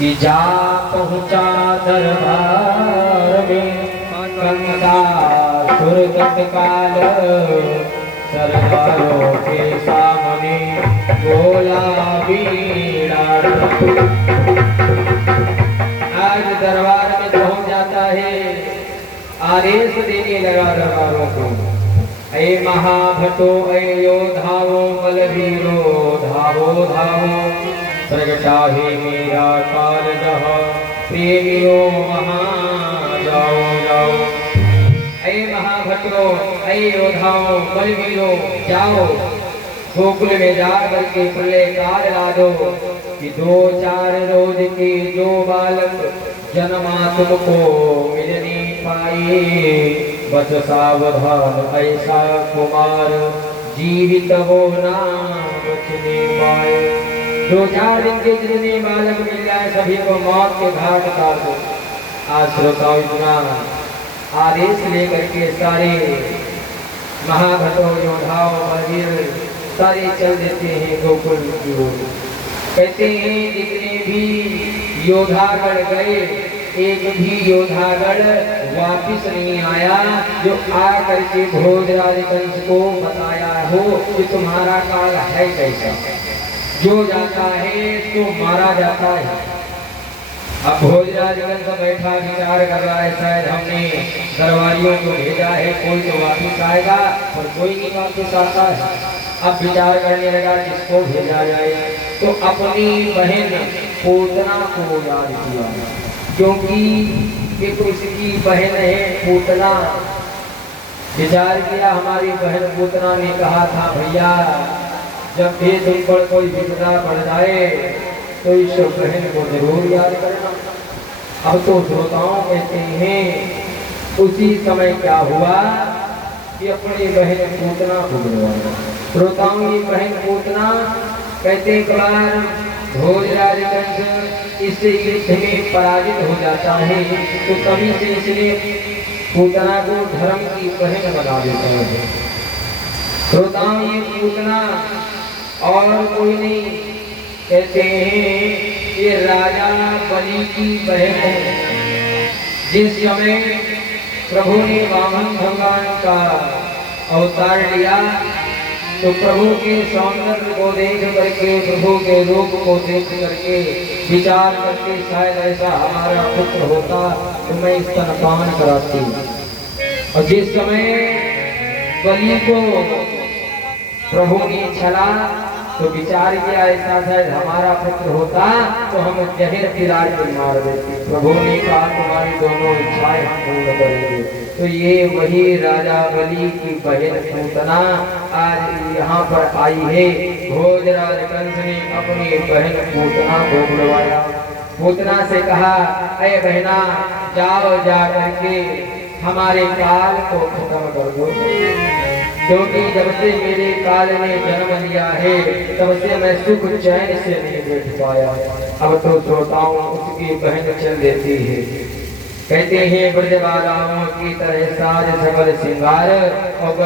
कि जा पहुँचा दरबार में कंदा सुर तत्काल सरदारों के सामने बोला बीड़ा। आज दरबार में पहुँच जाता है, आदेश देने लगा दरबारों को, ऐ महाभटो ऐ योधाओ बलवीरो धावो धावो, प्रगटाहे मेरा काल जह प्रेमियो महा जाओ जाओ। ऐ महाभटो ऐ योधाओ बलवीरो जाओ, गोकुल में जा करके प्रलय काल ला दो कि 2-4 रोज के जो बालक जन्मा तुमको मिलने पाए, बस सावधान ऐसा कुमार जीवित हो ना बचने पाए। 2-4 दिन के जितने बालक मिल जाए सभी को मौत के घाट उतार दो। आज श्रोताओं इतना आदेश लेकर के सारे महाभटो योद्धाओं बलवीर सारे चल देते हैं गोकुल की ओर। कहते हैं जितने भी योद्धागण गए, एक भी योद्धागण वापिस नहीं आया जो आ करके भोजराज कंस को बताया हो कि तुम्हारा काल है कैसा। जो जाता है तो मारा जाता है। अब भोजराज कंस बैठा विचार कर रहा है, शायद हमने दरबारियों को भेजा है, कोई तो वापिस आएगा और कोई नहीं वापिस आता है। अब विचार करने लगा किसको भेजा जाए, तो अपनी बहन पूतना को याद किया, क्योंकि एक उसकी बहन है पूतना। विचार किया, हमारी बहन पूतना ने कहा था भैया जब भी तुम पर कोई विपदा पड़ जाए तो इस बहन को जरूर याद करना। अब तो श्रोताओं कहते हैं उसी समय क्या हुआ कि अपनी बहन पूतना को बुलवाया। श्रोताओं की बहन पूतना कहते एक बार भोजराज कंस इस युद्ध में पराजित हो जाता है तो तभी से इसने पूतना को धर्म की बहन बना देता है। श्रोताओं ये पूतना और कोई नहीं, कहते हैं ये राजा बलि की बहन है। जिस समय प्रभु ने वामन भगवान का अवतार लिया तो प्रभु के सौंदर्य को देख करके, प्रभु के रूप को देख करके विचार करके शायद ऐसा हमारा पुत्र होता तो मैं स्तनपान कराती। और जिस समय बलि को प्रभु ने छला तो विचार किया ऐसा शायद हमारा पुत्र होता तो हम जहर पिला के मार देते। प्रभु ने कहा तुम्हारी दोनों इच्छाएं हम पूर्ण करेंगे। तो ये वही राजा बलि की बहन पूतना आज यहाँ पर आई है। भोजराज कंस ने अपनी बहन पूतना को बुलवाया। पूतना से कहा अरे बहना जाओ जा करके हमारे काल को खत्म कर दो, क्योंकि जब से मेरे काल ने जन्म लिया है तब से मैं सुख चैन से नहीं बैठ पाया। अब तो श्रोताओं उसकी बहन चल देती है। कहते हैं ब्रजबालाओं की तरह साज सकल श्रृंगार और